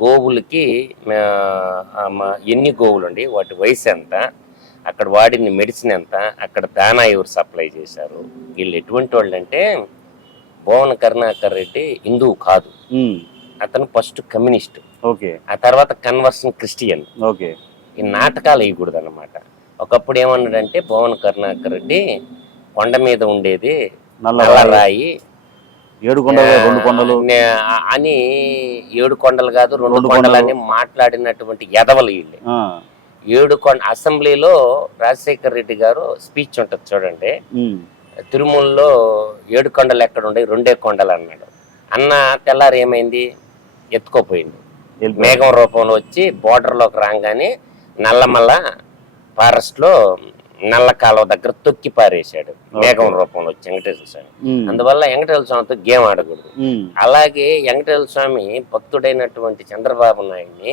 గోవులకి ఎన్ని గోవులు అండి, వాటి వయసు ఎంత, అక్కడ వాడిన మెడిసిన్ ఎంత, అక్కడ దానా ఎవరు సప్లై చేశారు, వీళ్ళు ఎటువంటి వాళ్ళు అంటే భువన కరుణాకర్ రెడ్డి హిందువు కాదు, అతను ఫస్ట్ కమ్యూనిస్ట్, ఆ తర్వాత కన్వర్షన్ క్రిస్టియన్. ఈ నాటకాలు వేయకూడదు అన్నమాట. ఒకప్పుడు ఏమన్నాడంటే భువన కరుణాకర్ రెడ్డి కొండ మీద ఉండేది నల్లరాయి, 7 కొండలు 2 కొండలు అని 7 కొండలు కాదు 2 కొండలు అని మాట్లాడినటువంటి ఎదవలు వీళ్ళు. 7 కొండ అసెంబ్లీలో రాజశేఖర్ రెడ్డి గారు స్పీచ్ ఉంటుంది చూడండి, తిరుమలలో 7 కొండలు ఎక్కడ ఉండే 2 కొండలు అన్నాడు. అన్న తెల్లారు ఏమైంది, ఎత్తుకోపోయింది, మేఘం రూపంలో వచ్చి బోర్డర్లోకి రాగానే నల్లమల్ల ఫారెస్ట్ లో నల్ల కాలువ దగ్గర తొక్కి పారేశాడు మేఘం రూపంలో వచ్చి వెంకటేశ్వర స్వామి. అందువల్ల వెంకటేశ్వర స్వామితో గేమ్ ఆడకూడదు. అలాగే వెంకటేశ్వర స్వామి భక్తుడైనటువంటి చంద్రబాబు నాయుడిని